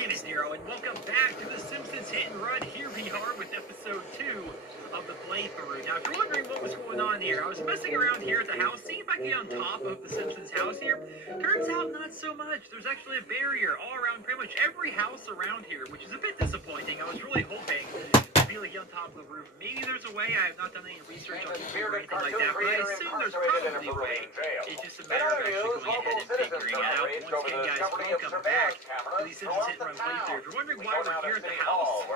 name is Nero, and welcome back to the Simpsons Hit and Run. Here we are with episode 2 of the playthrough. Now, if you're wondering what was going on here, I was messing around here at the house, seeing if I could get on top of the Simpsons house here. Turns out, not so much. There's actually a barrier all around pretty much every house around here, which is a bit disappointing. I was really hoping to be able to get on top of the roof. Maybe there's a way. I have not done any research on YouTube or anything like that, but I assume there's probably a way. It's just a matter of actually going ahead and figuring it out. Once again, guys, welcome back to the Simpsons Hit and Run playthrough. If you're wondering why we're here at the house,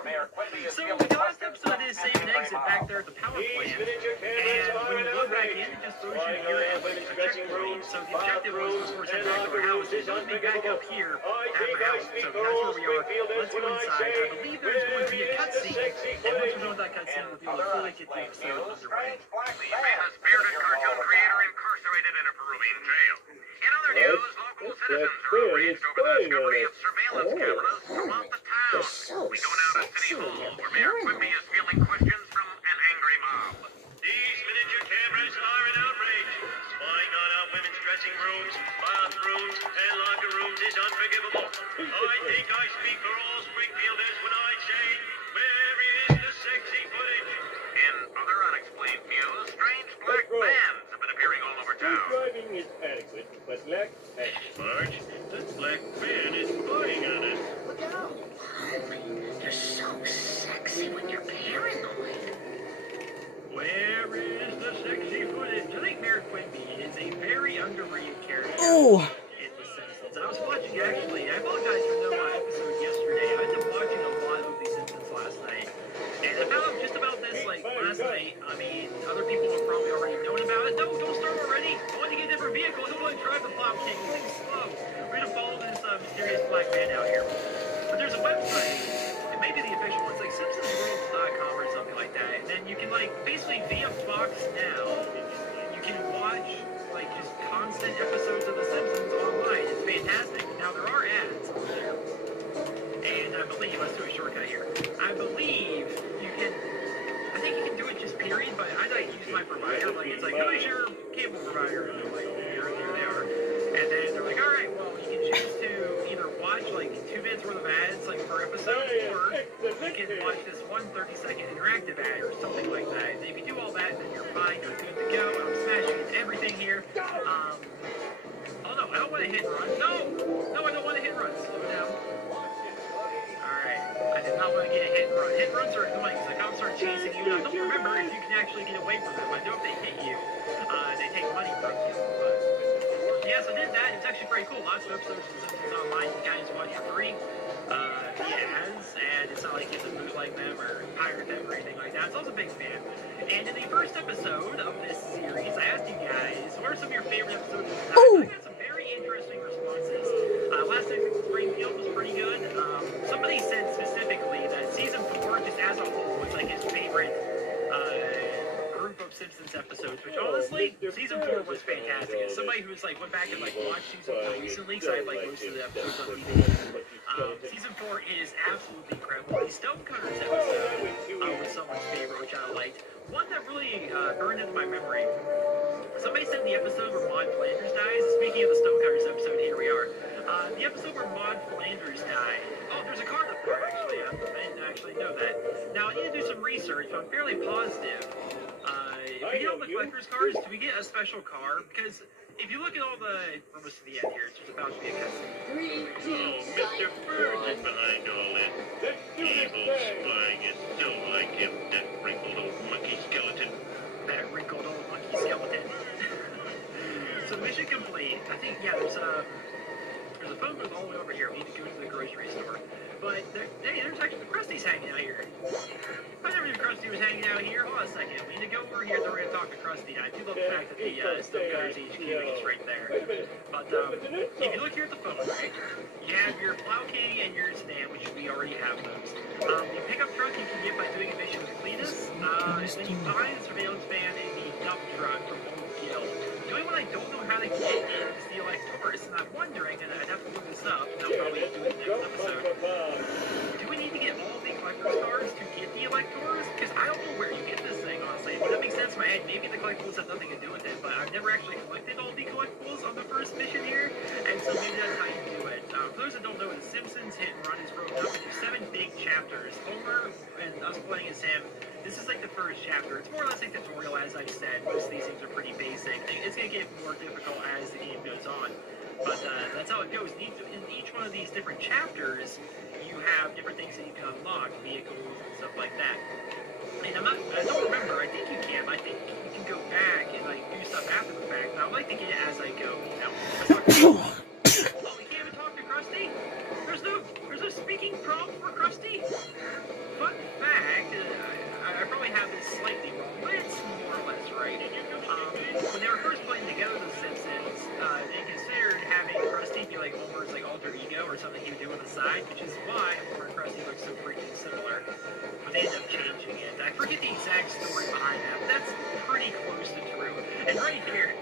so the last episode is save and exit back there at the power plant, and when you go back in, it just throws you here at the checkpoint. So the objective was, of course, head back to our house. It shows me back up here at my house. So that's where we are. Let's go inside. I believe there's going to be a cutscene, and once we're done with that cutscene, we'll be able to fully get the episode underway. The famous bearded cartoon creator incarcerated in a Peruvian jail. In other news, local citizens are outraged over the discovery of surveillance cameras throughout the town. We go now to City Hall, where Mayor Quimby is fielding questions from an angry mob. These miniature cameras are an outrage. Spying on our women's dressing rooms, bathrooms, and locker rooms is unforgivable. I think I speak for all Springfielders when I say, where is the sexy footage? In other unexplained news, strange black vans have been appearing all over town. Driving is adequate, but lack action. Marge, this black van is spying on us. Look out! Harvey, you're so sexy when you're paranoid. Where is the sexy footage? I think Mayor Quimby is a very underrated character Oh! in The Simpsons. I was watching, actually, I apologize for no episode yesterday. I ended up watching a lot of The Simpsons last night. And I found out just about this, like, last night. I mean, other people have probably already known about it. No, don't start already. I want to get a different vehicle. I don't want to drive the plow king. This thing's slow. We're going to follow this mysterious black man out here. But there's a website. It may be the official one. It's like SimpsonsWorld.com or something like that. And then you can, like, basically via Fox Now, you can watch, like, just constant episodes of The Simpsons online. It's fantastic. Now, there are ads on there. And I believe, let's do a shortcut here. I believe you can, I think you can do it just period, but I like use my provider. Like, it's like, who is your cable provider? And I'm like, here they are. And then they're like, all right, well, you can choose to either watch like 2 minutes worth of ads, like per episode, or you can watch this 1 30-second interactive ad or something like that. And if you do all that, then you're fine, you're good to go. I'm smashing everything here. Oh no, I don't want to hit and run. No, I don't want to hit and run. Slow down. I did not want to get a hit and run. Hit and runs are annoying because the cops start chasing you. I don't remember if you can actually get away from them. I know if they hit you, they take money from you. But yes, I did that. It's actually pretty cool. Lots of episodes of Simpsons online. You guys watch for free. Yes, and it's not like you have to bootleg them or pirate them or anything like that. So I was a big fan. And in the first episode of this series, I asked you guys, what are some of your favorite episodes of the time? I got some very interesting responses. Last night in Springfield was pretty good. Somebody said specifically that season 4, just as a whole, was like his favorite group of Simpsons episodes, which honestly, season 4 was fantastic. As somebody who's like went back and like watched season 4 recently, because I had like most of the episodes on DVD. Season 4 is absolutely incredible. The Stonecutters episode was someone's favorite, which I liked. One that really burned into my memory. Somebody said the episode where Maud Flanders dies. Speaking of the Stonecutters episode, here we are. The episode where Maud Flanders died. Oh, there's a card up there, actually. I didn't actually know that. Now, I need to do some research, but I'm fairly positive. If we get all the collector's cards, do we get a special car? Because if you look at all the... almost to the end here, it's just about to be a cutscene. Oh, Mr. Bird is behind all this. Evil, spying, and still like him, that wrinkled old monkey skeleton. That wrinkled old monkey skeleton. So mission complete. I think, yeah, there's a phone booth all the way over here. We need to go to the grocery store. But, hey, there's actually Krusty's hanging out here. I never knew Krusty was hanging out here. Hold on a second. We need to go over here, then we're going to talk to Krusty. I do love the fact that the Stonecutters HQ is right there. But, if you look here at the phone, right, you have your Plow King and your stand, which we already have those. The pickup truck you can get by doing a mission with Cletus. And then you buy the surveillance van and the dump truck from Old Guild. The only one I don't know how to get is the Electorus, and I'm wondering, and I'd have to look this up, and I'll probably do it next episode. Do we need to get all the collector's cards to get the Electorus? Because I don't know where you get this thing, honestly. But that makes sense in my head. Maybe the collectibles have nothing to do with it, but I've never actually collected all the collectibles on the first mission here, and so maybe that's how you do it. For those that don't know, in The Simpsons, Simpsons Hit and Run is broken up into 7 big chapters. Homer and us playing as him, this is like the first chapter. It's more or less like tutorial, as I've said. Most of these things are pretty basic. It's going to get more difficult as the game goes on. But that's how it goes. In each one of these different chapters, you have different things that you can unlock, vehicles and stuff like that. And I don't remember, I think you can. I think you can go back and like do stuff after the fact. But I like to get it as I go, you know? Oh, we can't even talk to Krusty? There's no speaking prompt for Krusty? Fun fact, I probably have this slightly wrong, but it's more or less right. When they were first putting together The Simpsons, they considered having Krusty be like Homer's like alter ego or something he would do on the side, which is why Homer and Krusty look so freaking similar. But they ended up changing it. I forget the exact story behind that, but that's pretty close to true. And right here,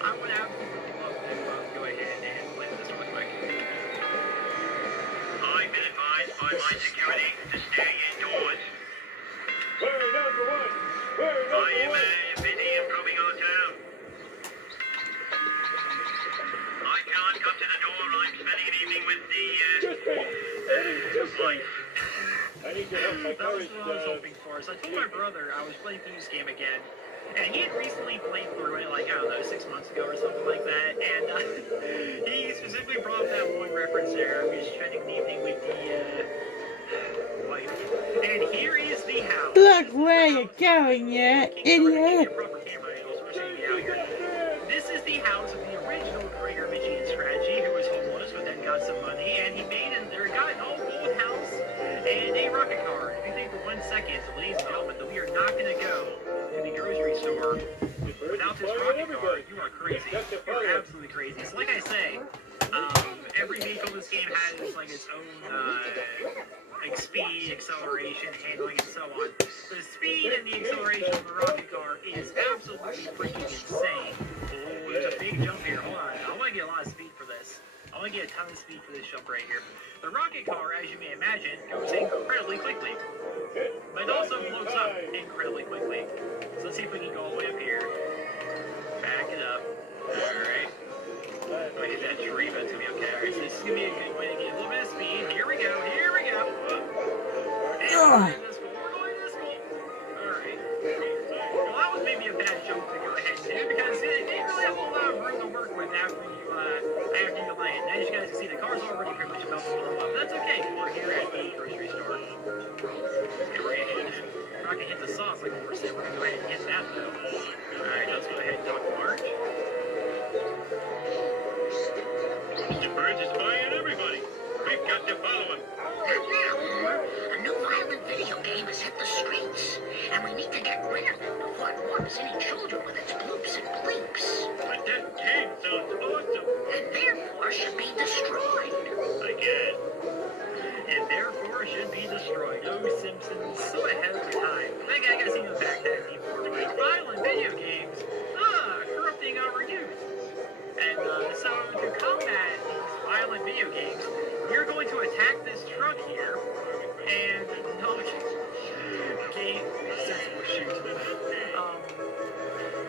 I would absolutely love to go ahead and play this real quick. I've been advised by my security to stay indoors. We're number one! We're number I am one! busy improving our town. I can't come to the door. I'm spending an evening with the, Just wait! Eddie, just wait! wife. I need to help my That was parents, what I was hoping for. So I told my brother I was playing through this game again. And he had recently played through it, like, I don't know, 6 months ago or something like that. And he specifically brought up that one reference there. He was spending the evening with the wife. And here is the house. Look where you're going, you idiot. This is the house of the original creator of Machine Strategy, who was homeless but then got some money, and he made got an old house and a rocket car. If you think for 1 second, ladies and gentlemen, that we are not going to go to the grocery store without this rocket car, you are crazy. You're absolutely crazy. So like I say, every vehicle in this game has like its own like speed, acceleration, handling, and so on. The speed and the acceleration of the rocket car is absolutely freaking insane. Oh, there's a big jump here. Hold on. I want to get a lot of speed for this. I want to get a ton of speed for this jump right here. The rocket car, as you may imagine, goes incredibly quickly. But it also blows up incredibly quickly. So let's see if we can go all the way up here. Back it up. Alright. I'm gonna hit that tree, but it's gonna be okay. Alright, so this is gonna be a good way to get a little bit of speed. Here we go, here we go. And we're going to this goal, we're going to this goal. Alright. Well, that was maybe a bad jump to go ahead and do, because it didn't really have a lot of room to work with after you land. As you guys can see, the car's already pretty much about to blow up. That's okay, we're here at the grocery store. We're not gonna hit the sauce like Homer said. We're gonna go ahead and hit that though. Alright, let's go ahead and Dr. March. Mr. Burns is spying on everybody. We've got to follow him. And now, a new violent video game has hit the streets, and we need to get rid of it before it warps any children with its bloops and bleeps. But that game sounds awesome. And therefore should be destroyed. I guess. And therefore should be destroyed. Oh, Simpsons, so ahead of their time. I gotta see them back then before we violent video games. Corrupting our youth. And so to combat these violent video games, we're going to attack this truck here and knock game sensible shoot.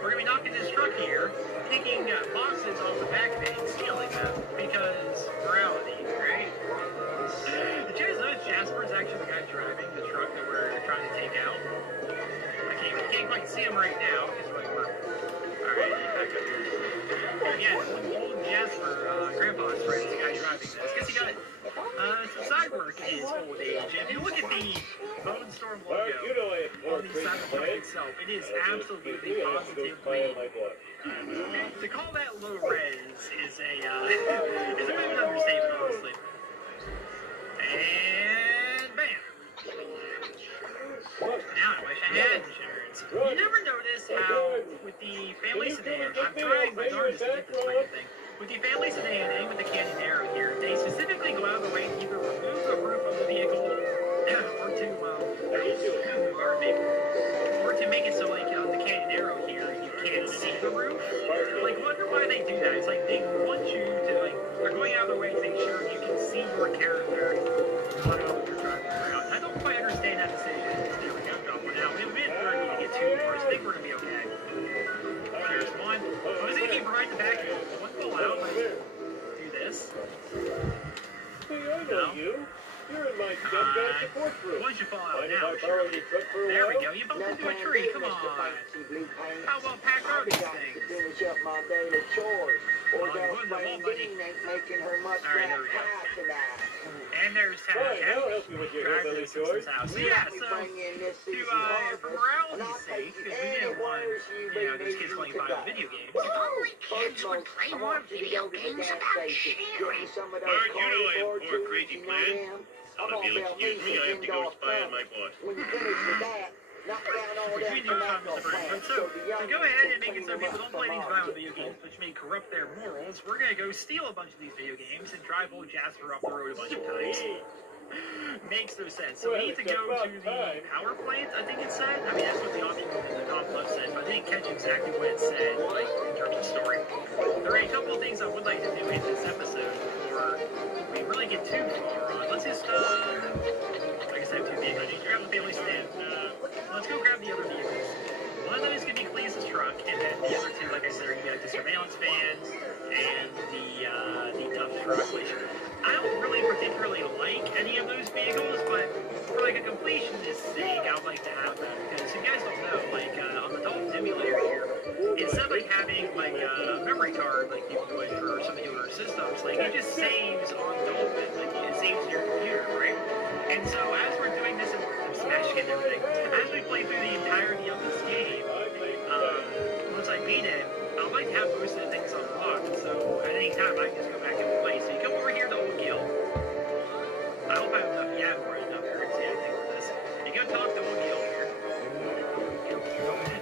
We're gonna be knocking this truck here, taking boxes off the back of it and stealing them because morality, right? Did you guys notice Jasper is actually the guy driving the truck that we're trying to take out? I can't quite see him right now because we're alright, back up here. Yeah, old Jasper, Grandpa's friend, is the guy driving this. Guess he got some side work in his old age. And if you look at the Bone Storm logo on the side of the truck itself, it is absolutely positively. To call that low res is a bit of an understatement, honestly. And bam. Now I wish I had insurance. You never notice how with the family sedan, I'm trying my darndest to get this fucking thing. With the family sedan and with the Canyon Arrow here, they specifically go out of the way to either remove the roof of the vehicle or to make it so like on the Canyon Arrow here you can't see the roof. Like wonder why they do that. It's like they want you to like they're going out of their way to make sure you can see your character when you're driving around. I don't quite understand that decision. There we go, got one out. We didn't need to get 2 more, so I think we're gonna be okay. There's one. I was gonna keep right in the back. One pull out. Let's do this. know you. You're in my dumb guy support group. Once you fall out Mind if now, I borrow your truck for a there we while? go. You bumped into a tree. Come on. How about pack up these things? Finish up my daily chores. Or Oh, else good, buddy. Dean ain't making her much Alright, there we go. pie tonight. And there's Fine, I'll help you with your hillbilly chores. House. So You yeah, help me so bring in this to season's for harvest, and morality's I'll sake, take you because we didn't want anywhere those kids playing violent video games. If only kids would play more video games about sharing. Bert, you know I have 4 crazy plans. Now, if you'll excuse me, I have to go spy on my boss. When you finish with that, knock down all Which them we do come tobacco to plants. so the young go ahead and can make it so clean people them don't play up these tomorrow. violent video games, which may corrupt their morals. We're gonna go steal a bunch of these video games and drive old Jasper off the road a bunch of times. Makes no sense. So we need to go to the power plant, I think it said. I mean, that's what the option in the complex said, but I didn't catch exactly what it said, like, in terms of story. There are a couple of things I would like to do in this episode before we really get too far on. Let's just, I guess I have 2 vehicles. I need to grab the family stand. Let's go grab the other vehicles. One of those is going to be Cleese's truck, and then the other 2, like I said, are going to be like the surveillance van and the dump truck, which I don't really particularly like any of those vehicles, but for like a completionist's sake, I would like to have them, because if you guys don't know, like on the Dolphin emulator here, instead of like having like a memory card like you would for some of the older systems, like it just saves on Dolphin, like it saves your computer, right? And so as we're doing this, and I'm smashing it and everything, as we play through the entirety of this game, once I beat it, I'd like to have most of the things unlocked, so at any time I can just go back and play. So you come over here to Old Gil. I hope I have enough, yeah, more enough currency, I think, for this. You go talk to Old Gil here.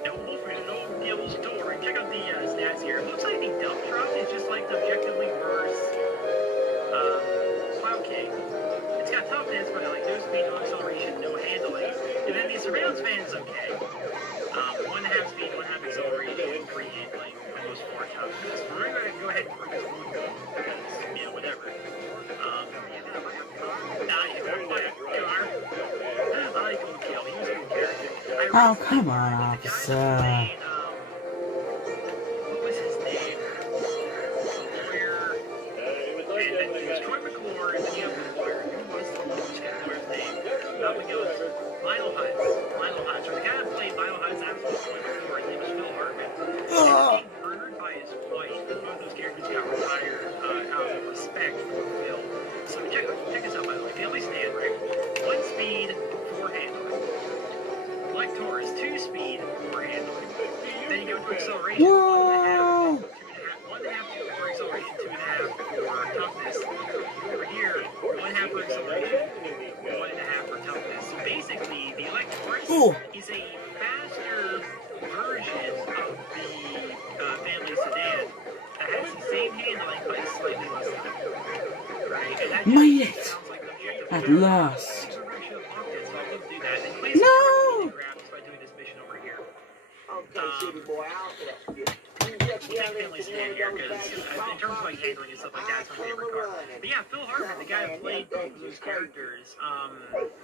Now open Old Gil's door and check out the stats here. It looks like the dump truck is just like the objectively worse Plow King. It's got toughness, but like no speed, no acceleration, no handling. And then the surveillance van is okay. 1.5 speed, 1.5 acceleration, 3 handling, almost 4 toughness. We're going to go ahead and purchase one because, you know, whatever. I like Old Gil. He was a good character. Oh, come on, officer. What was his name? Lawyer. And then he was Troy McClure, and then he was the lawyer. Who was the lawyer's name? Nothing else. Lionel Hutz. Or the guy that played Lionel Hutz absolutely Troy McClure, his name was Phil Hartman. He was being murdered by his wife, and both those characters got retired out of respect for Phil. So check this out, by the way. Family stand, right? 1 speed, 4 handling. Black Taurus, 2 speed, 4 handling. Then you go to acceleration. 1.5 for acceleration, 2.5 for toughness. Over here, 1.5 for acceleration, 1.5 for toughness. So basically, the Electaurus is a faster version of the family sedan that has the same handling, but is slightly less than. Right? And that Made it! sounds like an objective. At last. No! Okay, city boy, I'll help you. We'll take family stand here because in terms of like handling and stuff like that, it's my favorite car. But yeah, Phil Hartman, the guy who played both of those characters,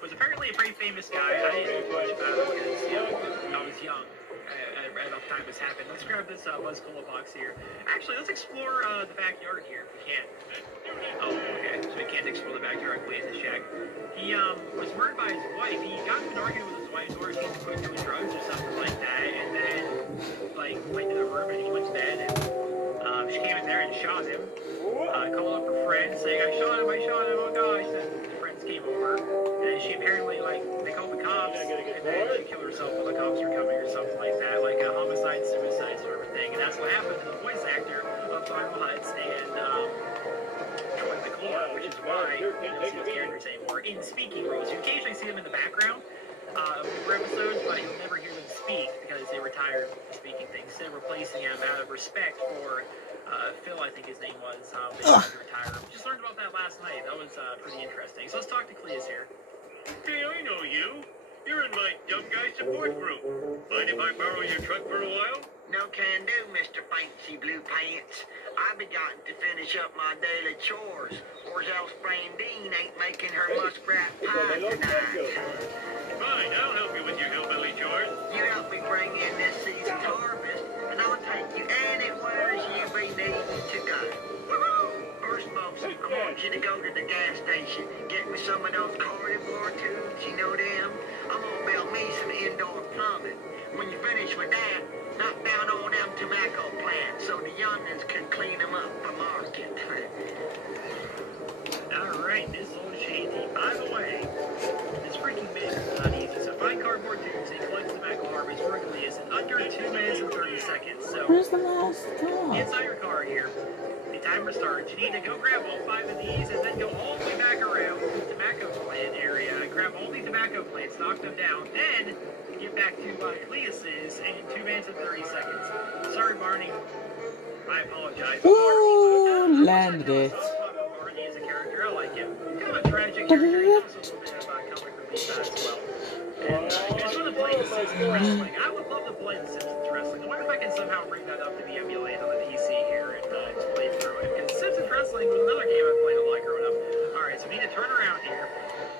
was apparently a pretty famous guy. I didn't know much about him because, you know, I was young. Right enough time this happened. Let's grab this Buzz Cola box here. Actually, let's explore the backyard here if we can. Oh, okay. So we can't explore the backyard, please, the shack. He was murdered by his wife. He got into an argument with his wife, or he was put doing drugs or something like that, and then like went to the room and he went to bed, and she came in there and shot him. Called up her friend saying, I shot him, oh gosh. And the friends came over, and she apparently, like, they called the cops, and then she killed herself while the cops were coming or something like that, like a homicide, suicide sort of thing. And that's what happened to the voice actor of Lionel Hutz and Troy McClure, which is why you don't see those characters anymore in speaking roles. You occasionally see them in the background of newer episodes, but you'll never hear them speak because they retired from speaking things. Instead of replacing them out of respect for Phil, I think his name was, they retired. Just learned about that last night. That was pretty interesting. So let's talk to Cleus here. Hey, I know you. You're in my dumb guy support group. Mind if I borrow your truck for a while? No can do, Mr. Fancy Blue Pants. I've begun to finish up my daily chores, or else Flame Dean ain't making her muskrat pie tonight. Fine, I'll help you with your hillbilly chores. You help me bring in this season's harvest, and I'll take you anywhere you be needing to go. Woohoo! First, folks, I want you to go to the gas station, get me some of those carnivore tubes, you know them? I'm gonna build me some indoor plumbing. When you finish with that, knock down all them tobacco plants so the youngins can clean them up for market. Alright, Miss Old Shady. By the way, this freaking mission is not easy. So find cardboard tubes and collect tobacco harvest for Cleus in under 2 minutes and 30 seconds. So, Where's the last car? inside your car here, the timer starts. You need to go grab all 5 of these and then go all the way back around to the tobacco plant area. Grab all the tobacco plants, knock them down, then get back to Cleus's in 2 minutes and 30 seconds. Sorry, Barney. I apologize. Ooh, landed it. Barney is a character. I like him. Kind of a tragic character. He's also a little bit of comic relief as well. And I just want to play the Simpsons wrestling. I would love to play the Simpsons wrestling. I wonder if I can somehow bring that up to be emulated on the PC here and just play through it. Because Simpsons wrestling was another game I played a lot growing up. Alright, so we need to turn around here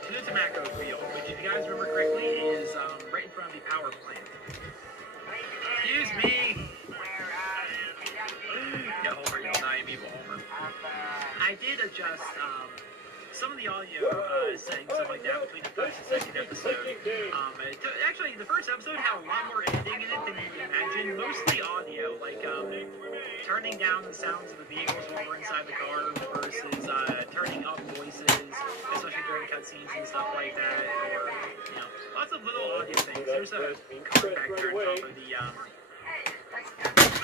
to the tobacco field, which if you guys remember correctly is right in front of the power plant. Excuse me! Yeah, Homer, you're not evil, Homer. I did adjust some of the audio settings, stuff like that, between the first and second episode. Actually, the first episode had a lot more editing in it than you can imagine. Mostly audio, like turning down the sounds of the vehicles while we're inside the car versus turning up voices, especially during cutscenes and stuff like that, or, you know, lots of little audio things. There's a car back there on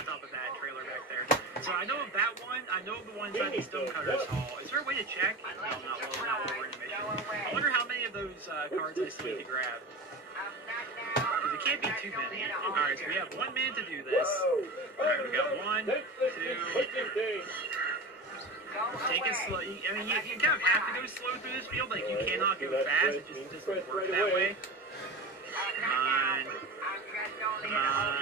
top of that trailer back there. So I know of that one. I know of the one inside the Stonecutter's Hall. Is there a way to check? No, not while we're in a mission. I wonder how many of those cards I still need to grab. Because it can't be too many. Alright, so we have 1 minute to do this. Alright, we got 1, 2... Take it slow. I mean, you kind of have to go slow through this field. Like, you cannot go fast. It just doesn't work that way. Come on.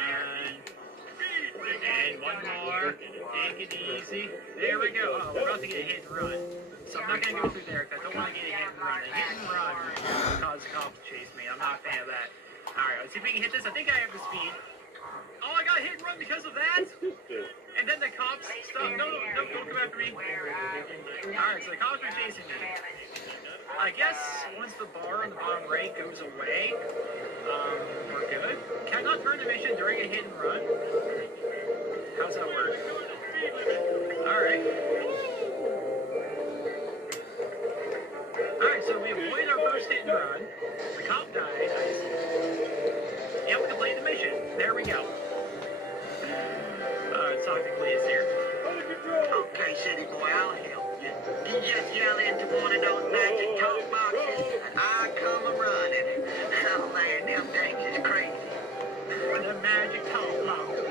And 1 more. Take it easy. There we go. Oh, we're about to get a hit and run. So I'm not going to go through there because I don't want to get a hit and run. A hit and run will cause cops to chase me. I'm not a fan of that. Alright, let's see if we can hit this. I think I have the speed. Oh, I got hit and run because of that? And then the cops stop. No, don't come after me. Alright, so the cops are chasing me. I guess once the bar on the bottom right goes away, we're good. Can I not turn the mission during a hit and run? How's that work? Alright. Alright, so we avoid our first hit and run. The cop died. And we completed the mission. There we go. Talk to Cleus here. Okay, city boy, I'll help you. You just yell into one of those magic talk boxes, and I come a-running. Oh, man, them things is crazy. The magic talk boxes.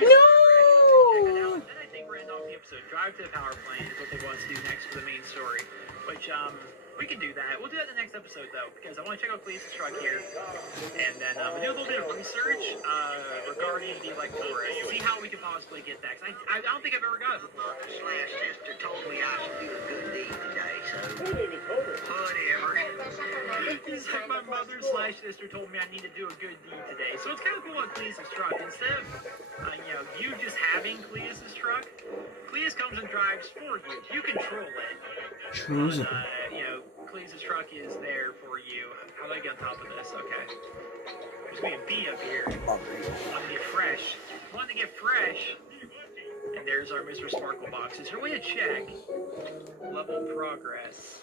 No! Then I think we're ending off the episode. Drive to the power plant is what they want us to do next for the main story. Which, we can do that. We'll do that in the next episode, though, because I want to check out Cleus' truck here. And then we'll do a little bit of research regarding the Electoris. See how we can possibly get that. Cause I don't think I've ever got it before. Slash sister told me I should do a good deed today, so whatever. It's like my mother slash sister told me I need to do a good deed today. So it's kind of cool on Cleus' truck. Instead of, you just having Cleus' truck, Cleus comes and drives for you. You control it. But, Cleus' truck is there for you. How do I get on top of this? Okay. There's going to be a bee up here. Want to get fresh. Want to get fresh. And there's our Mr. Sparkle box. Is there a way to check level progress?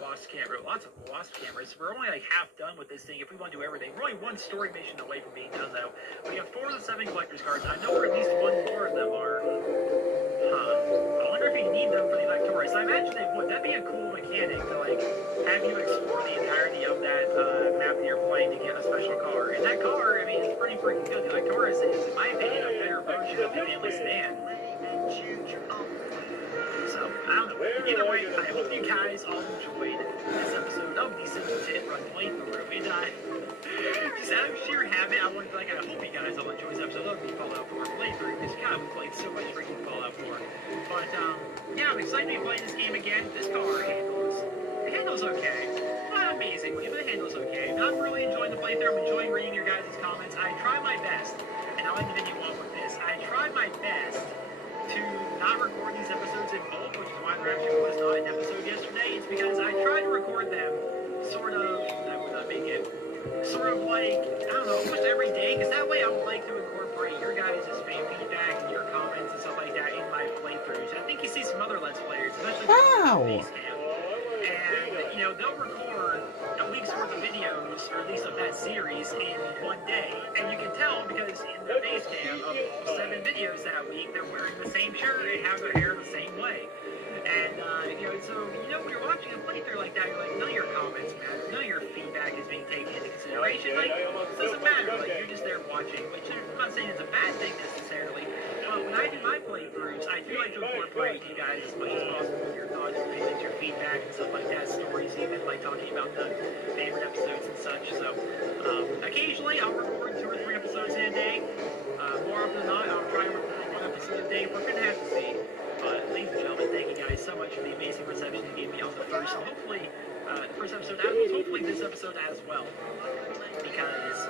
Lost camera. Lots of lost cameras. We're only like half done with this thing if we want to do everything. We're only 1 story mission away from being done, though. We have 4 of the 7 collector's cards. I know where at least 1 more of them are. I wonder if you need them for the Electoris. I imagine they would. That'd be a cool mechanic to, like, have you explore the entirety of that map that you're playing to get a special car. And that car, I mean, it's pretty freaking good. The Electoris is, in my opinion, a better version of the family sedan. So, I don't know. Either way, I hope you guys all enjoyed this episode of the Simpsons Hit Run playthrough. And just out of sheer habit, I hope you guys all enjoy this episode of the Fallout 4 playthrough, because God, we played so much freaking Fallout 4. But, yeah, I'm excited to be playing this game again. This car handles okay. Not amazingly, but it handles okay. I'm really enjoying the playthrough. I'm enjoying reading your guys' comments. I try my best I'll end the video off with this. I tried my best to not record these episodes in bulk, which is why there actually was not an episode yesterday. It's because I tried to record them sort of, I would not make it, sort of like, I don't know, almost every day, because that way I would like to incorporate your guys' fan feedback and your comments and stuff like that in my playthroughs. I think you see some other Let's Players, especially Basecamp, and, you know, they'll record a week's worth of videos, or at least of that series, in one day. And you can tell because in the Basecamp, of all 7 videos that week, they're wearing the same shirt and have their hair the same way. And, you know, so, you know, when you're watching a playthrough like that, you're like, none of your comments matter, none of your feedback is being taken into consideration. Like, it doesn't matter, like, you're just there watching, which I'm not saying it's a bad thing necessarily, but when I do my playthroughs, I do like to incorporate you guys as much as possible with your thoughts, your opinions, your feedback, and stuff like that, stories even, like talking about the favorite episodes and such. So, occasionally I'll record 2 or 3 episodes in a day. More often than not, I'll try to record 1 episode a day. We're gonna have to see. But, ladies and gentlemen, thank you guys so much for the amazing reception you gave me on the first, and hopefully, the first episode, as hopefully this episode as well. Because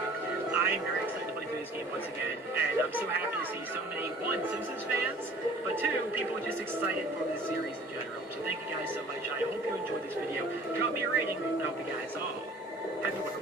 I am very excited to play through this game once again, and I'm so happy to see so many, 1, Simpsons fans, but 2, people just excited for this series in general. So thank you guys so much. I hope you enjoyed this video. Drop me a rating, and I hope you guys all have a wonderful